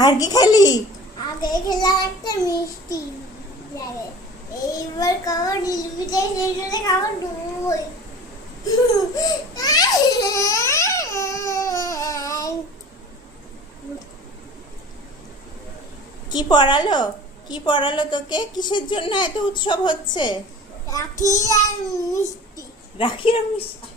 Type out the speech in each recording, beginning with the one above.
আর কি খেলি আগে খেলা একটা মিষ্টি এইবার খাবার নিলবিতে সেই খাবার ডুবোই কি পড়ালো কি পড়ালো তোকে কিসের জন্য এত উৎসব হচ্ছে রাখি আর মিষ্টি রাখি আর মিষ্টি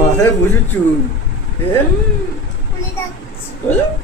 মাথায় বুঝুচু হ্যাঁ 哎呀！